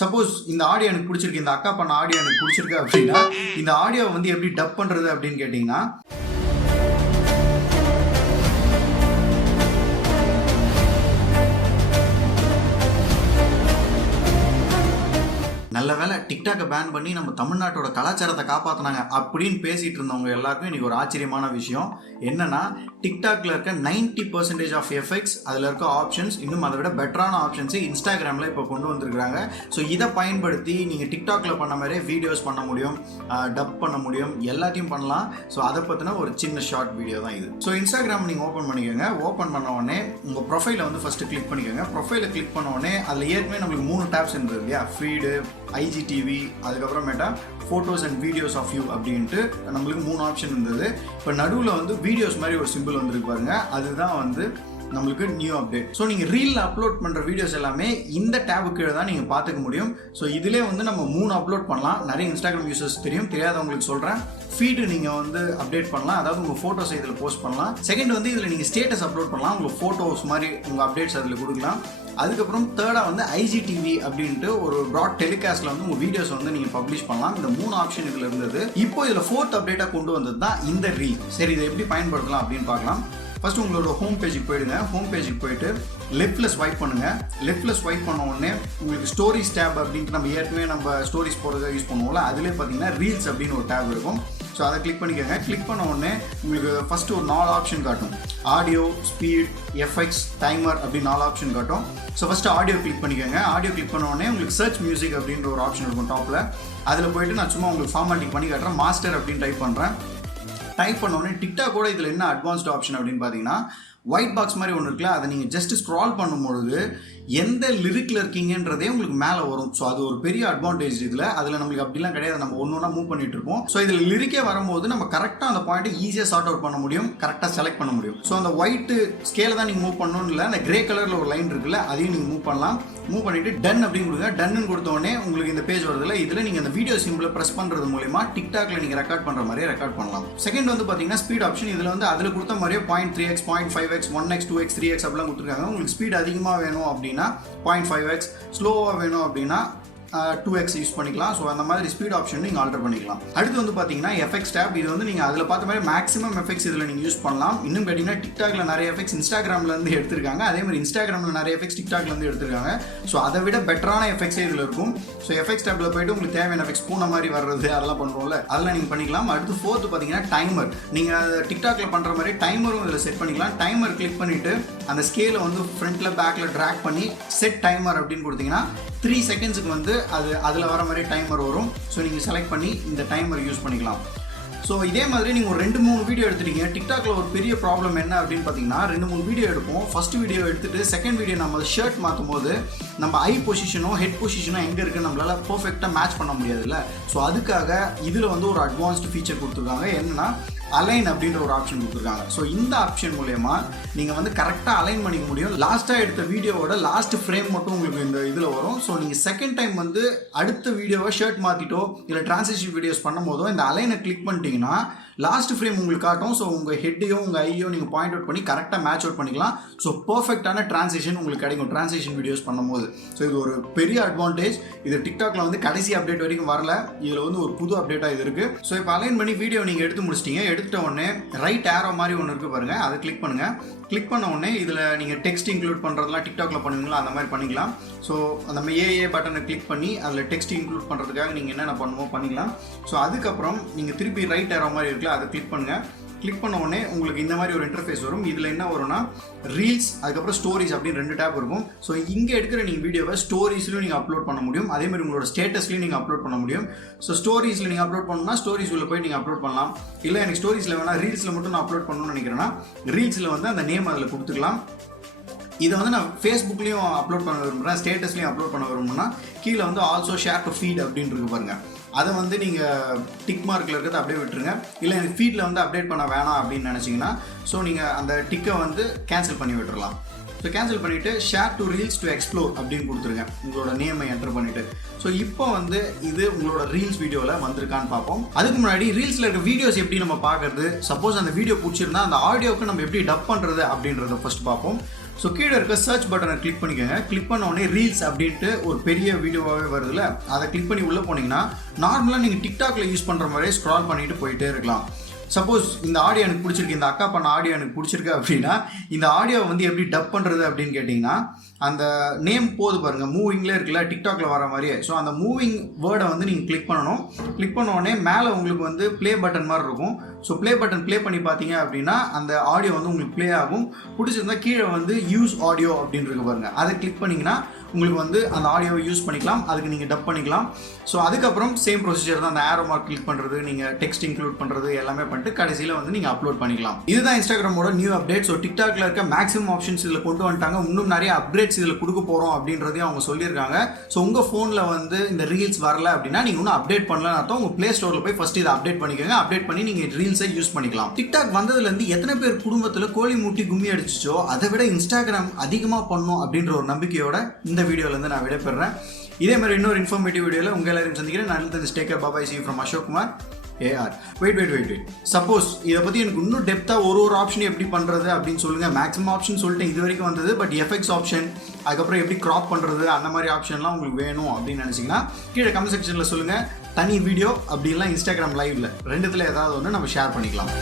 Suppose இந்த audio எனக்கு பிடிச்சிருக்கு, இந்த அக்கா பண்ண ஆடியோ எனக்கு பிடிச்சிருக்கு அப்படின்னா இந்த ஆடியோவை வந்து எப்படி டப் பண்ணுறது அப்படின்னு கேட்டிங்கன்னா, நல்ல வேலை டிக்டாக்கை பேன் பண்ணி நம்ம தமிழ்நாட்டோட கலாச்சாரத்தை காப்பாற்றினாங்க அப்படின்னு பேசிகிட்டு இருந்தவங்க எல்லாருக்கும் இன்றைக்கி ஒரு ஆச்சரியமான விஷயம் என்னென்னா, டிக்டாக்ல இருக்க 90% ஆஃப் எஃபெக்ட்ஸ், அதில் இருக்க ஆப்ஷன்ஸ், இன்னும் அதை விட பெட்டரான ஆப்ஷன்ஸு இன்ஸ்டாகிராமில் இப்போ கொண்டு வந்திருக்கிறாங்க. ஸோ இதை பயன்படுத்தி நீங்கள் டிக்டாக்ல பண்ண மாதிரியே வீடியோஸ் பண்ண முடியும், டப் பண்ண முடியும், எல்லாத்தையும் பண்ணலாம். ஸோ அதை பற்றின ஒரு சின்ன ஷார்ட் வீடியோ தான் இது. ஸோ இன்ஸ்டாகிராம் நீங்கள் ஓப்பன் பண்ணிக்கோங்க. ஓப்பன் பண்ண உடனே உங்கள் ப்ரொஃபைலை வந்து ஃபஸ்ட்டு கிளிக் பண்ணிக்கோங்க. ப்ரொஃபைலை கிளிக் பண்ண உடனே அதில் ஏற்கனவே நம்மளுக்கு 3 டேப்ஸ் இருந்தது இல்லையா, ஃபீடு, ஐஜிடிவி, அதுக்கப்புறமேட்டா photos and videos of you அப்படின்ட்டு நம்மளுக்கு 3 ஆப்ஷன் இருந்தது. இப்போ நடுவில் வந்து வீடியோஸ் மாதிரி ஒரு சிம்பிள் வந்துருக்கு பாருங்க, அதுதான் வந்து நம்மளுக்கு நியூ அப்டேட். ஸோ நீங்கள் ரீலில் அப்லோட் பண்ணுற வீடியோஸ் எல்லாமே இந்த டேபுக்கு கீழே தான் நீங்கள் பார்த்துக்க முடியும். ஸோ இதிலே வந்து நம்ம 3 அப்லோட் பண்ணலாம். நிறைய இன்ஸ்டாகிராம் யூசர்ஸ் தெரியும், தெரியாதவங்களுக்கு சொல்கிறேன். ஃபீடு நீங்கள் வந்து அப்டேட் பண்ணலாம், அதாவது உங்கள் ஃபோட்டோஸ் இதில் போஸ்ட் பண்ணலாம். செகண்ட் வந்து இதில் நீங்கள் ஸ்டேட்டஸ் அப்லோட் பண்ணலாம், உங்களுக்கு ஃபோட்டோஸ் மாதிரி உங்கள் அப்டேட்ஸ் அதில் கொடுக்கலாம். அதுக்கப்புறம் தேர்டாக வந்து ஐஜிடிவி அப்படின்ட்டு ஒரு ப்ராட் டெலிகாஸ்ட்டில் வந்து உங்கள் வீடியோஸ் வந்து நீங்கள் பப்ளிஷ் பண்ணலாம். இந்த 3 ஆப்ஷன் இதில் இருந்தது. இப்போ இதில் 4th அப்டேட்டாக கொண்டு வந்தது தான் இந்த ரீல். சரி, இதை எப்படி பயன்படுத்தலாம் அப்படின்னு பார்க்கலாம். ஃபர்ஸ்ட் உங்களோட ஹோம் பேஜுக்கு போயிடுங்க. ஹோம் பேஜுக்கு போயிட்டு லெஃப்ட்டில் ஸ்வைப் பண்ணுங்கள். லெஃப்ட்டில் ஸ்வைப் பண்ண உடனே உங்களுக்கு ஸ்டோரிஸ் டேப் அப்படின்ட்டு நம்ம ஏற்கனவே நம்ம ஸ்டோரிஸ் போடுறத யூஸ் பண்ணுவோம்ல, அதிலே பார்த்தீங்கன்னா ரீல்ஸ் அப்படின்னு ஒரு டேப் இருக்கும். ஸோ அதை கிளிக் பண்ணிக்கோங்க. கிளிக் பண்ண உடனே உங்களுக்கு ஃபஸ்ட்டு ஒரு 4 ஆப்ஷன் காட்டும். ஆடியோ, ஸ்பீட், எஃபெக்ட்ஸ், டைமர் அப்படின்னு 4 ஆப்ஷன் காட்டும். ஸோ ஃபஸ்ட்டு ஆடியோ கிளிக் பண்ணிக்கோங்க. ஆடியோ கிளிக் பண்ண உடனே உங்களுக்கு சர்ச் மியூசிக் அப்படின்ற ஒரு ஆப்ஷன் இருக்கும் டாப்பில். அதில் போயிட்டு நான் சும்மா உங்களுக்கு ஃபார்மாலிட்டி பண்ணி காட்டுறேன். மாஸ்டர் அப்படின்னு டைப் பண்ணுறேன். டைப் பண்ண உடனே டிக்டாக்கோட இதில் என்ன அட்வான்ஸ்டு ஆப்ஷன் அப்படின்னு பார்த்தீங்கன்னா, ஒயிட் பாக்ஸ் மாதிரி ஒன்று இருக்குல்ல, அதை நீங்கள் ஜஸ்ட் ஸ்க்ரால் பண்ணும்பொழுது எந்த லிரிக்கில் இருக்கீங்கன்றதே உங்களுக்கு மேலே வரும். ஸோ அது ஒரு பெரிய அட்வான்டேஜ் இதில். அதில் நம்மளுக்கு அப்படிலாம் கிடையாது, நம்ம ஒன்று மூவ் பண்ணிட்டு இருப்போம். ஸோ இதில் லிரிக்கே வரும்போது நம்ம கரெக்டாக அந்த பாயிண்ட்டை ஈஸியாக சார்ட் அவுட் பண்ண முடியும், கரெக்டாக செலக்ட் பண்ண முடியும். ஸோ அந்த ஒயிட் ஸ்கேலை தான் நீங்கள் மூவ் பண்ணணும்னு இல்லை, அந்த கிரே கலரில் ஒரு லைன் இருக்குல்ல, அதையும் நீங்கள் மூவ் பண்ணலாம். மூவ் பண்ணிட்டு டன் அப்படின்னு கொடுங்க. டன்னு கொடுத்த உடனே உங்களுக்கு இந்த பேஜ் வருதுல, இதில் நீங்கள் அந்த வீடியோ சிம்பிளை ப்ரெஸ் பண்ணுறது மூலிமா டிக்டாக்ல நீங்கள் ரெக்கார்ட் பண்ணுற மாதிரியே ரெக்கார்ட் பண்ணலாம். செகண்ட் வந்து பார்த்தீங்கன்னா ஸ்பீட் ஆப்ஷன். இதில் வந்து அதில் கொடுத்த மாதிரியே 0.3x, 0.5x, 1x, 2x, 3x அப்படிலாம் கொடுத்துருக்காங்க. உங்களுக்கு ஸ்பீட் அதிகமாக வேணும் அப்படின்னா 0.5x, ஸ்லோவாக வேணும் அப்படின்னா 2x யூஸ் பண்ணிக்கலாம். ஸோ அந்த மாதிரி ஸ்பீட் ஆப்ஷன் நீங்கள் ஆல்டர் பண்ணிக்கலாம். அடுத்து வந்து பார்த்தீங்கன்னா எஃபெக்ட்ஸ் டேப். இது வந்து நீங்கள் அதில் பார்த்த மாதிரி மேக்ஸிமம் எஃபெக்ட்ஸ் இதில் நீங்கள் யூஸ் பண்ணலாம். இன்னும் கேட்டிங்கன்னா டிக்டாக்ல நிறைய எஃபெக்ட்ஸ் இன்ஸ்டாகிராம்லேருந்து எடுத்திருக்காங்க, அதே மாதிரி இன்ஸ்டாகிராமில் நிறைய எஃபெக்ட்ஸ் டிக்டாக்லேருந்து எடுத்திருக்காங்க. ஸோ அதை விட பெட்டரான எஃபெக்ட்ஸே இதில் இருக்கும். ஸோ எஃபெக்ட்ஸ் டேப்பில் போய்ட்டு உங்களுக்கு தேவையான எஃபெக்ட்ஸ் பூனை மாதிரி வர்றது அதெல்லாம் பண்ணுறோம்ல, அதெல்லாம் நீங்கள் பண்ணிக்கலாம். அடுத்து 4th பார்த்தீங்கன்னா டைமர். நீங்கள் டிக்டாக்ல பண்ணுற மாதிரி டைமரும் இதில் செட் பண்ணிக்கலாம். டைமர் கிளிக் பண்ணிவிட்டு அந்த ஸ்கேலை வந்து ஃப்ரண்ட்டில் பேக்கில் ட்ராக் பண்ணி செட் டைமர் அப்படின்னு கொடுத்தீங்கன்னா 3 செகண்ட்ஸுக்கு வந்து அது அதில் வர மாதிரி டைமர் வரும். ஸோ நீங்கள் செலக்ட் பண்ணி இந்த டைமர் யூஸ் பண்ணிக்கலாம். ஸோ இதே மாதிரி நீங்கள் ஒரு 2-3 வீடியோ எடுத்துட்டீங்க. டிக்டாக்ல ஒரு பெரிய ப்ராப்ளம் என்ன அப்படின்னு பார்த்தீங்கன்னா, 2-3 வீடியோ எடுப்போம். ஃபர்ஸ்ட் வீடியோ எடுத்துட்டு செகண்ட் வீடியோ நம்ம ஷர்ட் மாற்றும் போது நம்ம ஐ பொசிஷனோ ஹெட் பொசிஷனோ எங்கே இருக்குன்னு நம்மளால் பர்ஃபெக்டாக மேட்ச் பண்ண முடியாதுல்ல. ஸோ அதுக்காக இதில் வந்து ஒரு அட்வான்ஸ்டு ஃபீச்சர் கொடுத்துருக்காங்க. என்னன்னா அலைன் அப்படின்ற ஒரு ஆப்ஷன் கொடுத்துருக்காங்க. ஸோ இந்த ஆப்ஷன் மூலயமா நீங்கள் வந்து கரெக்டாக அலைன் பண்ணிக்க முடியும். லாஸ்ட்டாக எடுத்த வீடியோவோட லாஸ்ட் ஃப்ரேம் மட்டும் உங்களுக்கு இந்த இதில் வரும். ஸோ நீங்கள் செகண்ட் டைம் வந்து அடுத்த வீடியோவை ஷர்ட் மாற்றிட்டோ இல்லை டிரான்சிஷன் வீடியோஸ் பண்ணும்போதோ இந்த அலைனை கிளிக் பண்ணிட்டீங்கன்னா லாஸ்ட் ஃப்ரேம் உங்களுக்கு காட்டும். ஸோ உங்கள் ஹெட்டையோ உங்கள் ஐயோ நீங்கள் பாயிண்ட் அவுட் பண்ணி கரெக்டாக மேட்ச் அவுட் பண்ணிக்கலாம். ஸோ பர்ஃபெக்டான டிரான்சிஷன் உங்களுக்கு கிடைக்கும் டிரான்சிஷன் வீடியோஸ் பண்ணும்போது. ஸோ இது ஒரு பெரிய அட்வான்டேஜ். இது டிக்டாக்ல வந்து கடைசி அப்டேட் வரைக்கும் வரல, இதில் வந்து ஒரு புது அப்டேட்டாக இது இருக்குது. ஸோ இப்போ அலைன் பண்ணி வீடியோ நீங்கள் எடுத்து முடிச்சிட்டீங்க. எடுத்துட்ட உடனே ரைட் ஏரோ மாதிரி ஒன்று இருக்குது பாருங்கள், அதை கிளிக் பண்ணுங்கள். கிளிக் பண்ண உடனே இதில் நீங்கள் டெக்ஸ்ட் இன்க்ளூட் பண்ணுறதுலாம் டிக்டாக்ல பண்ணுவீங்களா அந்த மாதிரி பண்ணிக்கலாம். ஸோ நம்ம ஏஏ பட்டனை கிளிக் பண்ணி அதில் டெக்ஸ்ட் இன்க்ளூட் பண்ணுறதுக்காக நீங்கள் என்னென்ன பண்ணுவோம் பண்ணிக்கலாம். ஸோ அதுக்கப்புறம் நீங்கள் திருப்பி ரைட் ஏரோ மாதிரி இருக்குல்ல, அதை கிளிக் பண்ணுங்கள். கிளிக் பண்ண உடனே உங்களுக்கு இந்த மாதிரி ஒரு இன்டர்ஃபேஸ் வரும். இதில் என்ன வரும்னா ரீல்ஸ், அதுக்கப்புறம் ஸ்டோரிஸ் அப்படின்னு 2 டேப் இருக்கும். ஸோ இங்கே எடுக்கிற நீங்கள் வீடியோவை ஸ்டோரிஸ்லையும் நீங்கள் அப்லோட் பண்ண முடியும், அதே மாதிரி உங்களோட ஸ்டேட்டஸ்லையும் நீங்கள் அப்லோட் பண்ண முடியும். ஸோ ஸ்டோரிஸில் நீங்கள் அப்லோட் பண்ணணும்னா ஸ்டோரிஸ் உள்ள போய் நீங்கள் அப்லோட் பண்ணலாம். இல்லை எனக்கு ஸ்டோரிஸில் வேணால் ரீல்ஸில் மட்டும் நான் அப்லோட் பண்ணணும்னு நினைக்கிறேன்னா ரீல்ஸில் வந்து அந்த நேம் அதில் கொடுத்துக்கலாம். இதை வந்து நான் ஃபேஸ்புக்லேயும் அப்லோட் பண்ண விரும்புகிறேன், ஸ்டேட்டஸ்லையும் அப்லோட் பண்ண விரும்புனா கீழே வந்து ஆல்சோ ஷேர் டு ஃபீட் அப்படின்னு இருக்கு பாருங்கள். அதை வந்து நீங்கள் டிக் மார்க்கில் இருக்கிறத அப்படியே விட்டுருங்க. இல்லை எனக்கு ஃபீட்டில் வந்து அப்டேட் பண்ண வேணாம் அப்படின்னு நினச்சிங்கன்னா ஸோ நீங்கள் அந்த டிக்கை வந்து கேன்சல் பண்ணி விட்டுறலாம். ஸோ கேன்சல் பண்ணிவிட்டு share to reels to explore அப்படின்னு கொடுத்துருங்க, உங்களோட நேமை என்டர் பண்ணிவிட்டு. ஸோ இப்போ வந்து இது உங்களோட ரீல்ஸ் வீடியோவில் வந்திருக்கான்னு பார்ப்போம். அதுக்கு முன்னாடி ரீல்ஸில் இருக்க வீடியோஸ் எப்படி நம்ம பார்க்குறது, சப்போஸ் அந்த வீடியோ பிடிச்சிருந்தா அந்த ஆடியோவுக்கு நம்ம எப்படி டப் பண்ணுறது அப்படின்றத ஃபஸ்ட் பார்ப்போம். ஸோ கீழே இருக்க சர்ச் பட்டனை கிளிக் பண்ணிக்கோங்க. கிளிக் பண்ண உடனே ரீல்ஸ் அப்படின்ட்டு ஒரு பெரிய வீடியோவாகவே வருதுல்ல, அதை கிளிக் பண்ணி உள்ளே போனீங்கன்னா நார்மலாக நீங்கள் டிக்டாக்ல யூஸ் பண்ணுற மாதிரியே ஸ்க்ரால் பண்ணிட்டு போயிட்டே இருக்கலாம். சப்போஸ் இந்த ஆடியோ எனக்கு பிடிச்சிருக்கு, இந்த அக்கா பண்ண ஆடியோ எனக்கு பிடிச்சிருக்கு அப்படின்னா இந்த ஆடியோவை வந்து எப்படி டப் பண்ணுறது அப்படின்னு கேட்டிங்கன்னா அந்த நேம் போது பாருங்கள், மூவிங்லேயே இருக்குல்ல டிக்டாக்ல வர மாதிரியே. ஸோ அந்த மூவிங் வேர்டை வந்து நீங்கள் கிளிக் பண்ணணும். கிளிக் பண்ண உடனே மேலே உங்களுக்கு வந்து ப்ளே பட்டன் மாதிரி இருக்கும். ஸோ ப்ளே பட்டன் ப்ளே பண்ணி பார்த்தீங்க அப்படின்னா அந்த ஆடியோ வந்து உங்களுக்கு ப்ளே ஆகும். பிடிச்சிருந்தா கீழே வந்து யூஸ் ஆடியோ அப்படின்னு இருக்கு பாருங்கள், அதை கிளிக் பண்ணிங்கன்னா உங்களுக்கு வந்து அந்த ஆடியோவை யூஸ் பண்ணிக்கலாம். அதுக்கு நீங்கள் டப் பண்ணிக்கலாம். ஸோ அதுக்கப்புறம் சேம் ப்ரொசீஜர் தான், அந்த ஆரோ மார்க் கிளிக் பண்ணுறது, நீங்கள் டெக்ஸ்ட் இன்க்ளூட் பண்ணுறது எல்லாமே பண்ணிட்டு கடைசியில் வந்து நீங்கள் அப்லோட் பண்ணிக்கலாம். இதுதான் இன்ஸ்டாகிராமோட நியூ அப்டேட். ஸோ டிக்டாக்ல இருக்க மேக்ஸிமம் ஆப்ஷன்ஸ் இதில் கொண்டு வந்துட்டாங்க. இன்னும் நிறைய அப்டேட்ஸ் இதில் கொடுக்க போகிறோம் அப்படின்றதையும் அவங்க சொல்லியிருக்காங்க. ஸோ உங்கள் ஃபோனில் வந்து இந்த ரீல்ஸ் வரல அப்படின்னா நீங்கள் இன்னும் அப்டேட் பண்ணலன்னு அர்த்தம். உங்கள் ப்ளே ஸ்டோரில் போய் ஃபஸ்ட் இதை அப்டேட் பண்ணிக்கோங்க. அப்டேட் பண்ணி நீங்கள் ரீல்ஸை யூஸ் பண்ணிக்கலாம். டிக்டாக் வந்ததுலேருந்து எத்தனை பேர் குடும்பத்தில் கோழி மூட்டி கும்மி அடிச்சிச்சோ அதை விட இன்ஸ்டாகிராம் அதிகமாக பண்ணும் அப்படின்ற ஒரு நம்பிக்கையோட இந்த வீடியோலேருந்து நான் விடைபெறேன். இதே மாதிரி இன்னொரு இன்ஃபர்மேட்டிவ் வீடியோவில் உங்கள் எல்லாரையும் சந்திக்கிறேன். நான் டேக்கர் பாபாய் சி from Ashok Kumar AR. Wait. Suppose இதை பற்றி எனக்கு இன்னும் டெப்த்தாக ஒரு ஆப்ஷன் எப்படி பண்ணுறது அப்படின்னு சொல்லுங்கள். மேக்ஸிமம் ஆப்ஷன் சொல்லிட்டு இது வரைக்கும் வந்தது, பட் எஃபெக்ட்ஸ் ஆப்ஷன், அதுக்கப்புறம் எப்படி க்ராப் பண்ணுறது, அந்த மாதிரி ஆப்ஷன்லாம் உங்களுக்கு வேணும் அப்படின்னு நினச்சிங்கன்னா கீழே கமெண்ட் செக்ஷனில் சொல்லுங்கள். தனி வீடியோ அப்படின்லாம் இன்ஸ்டாகிராம் லைவ்ல ரெண்டுத்தில் ஏதாவது ஒன்று நம்ம ஷேர் பண்ணிக்கலாம்.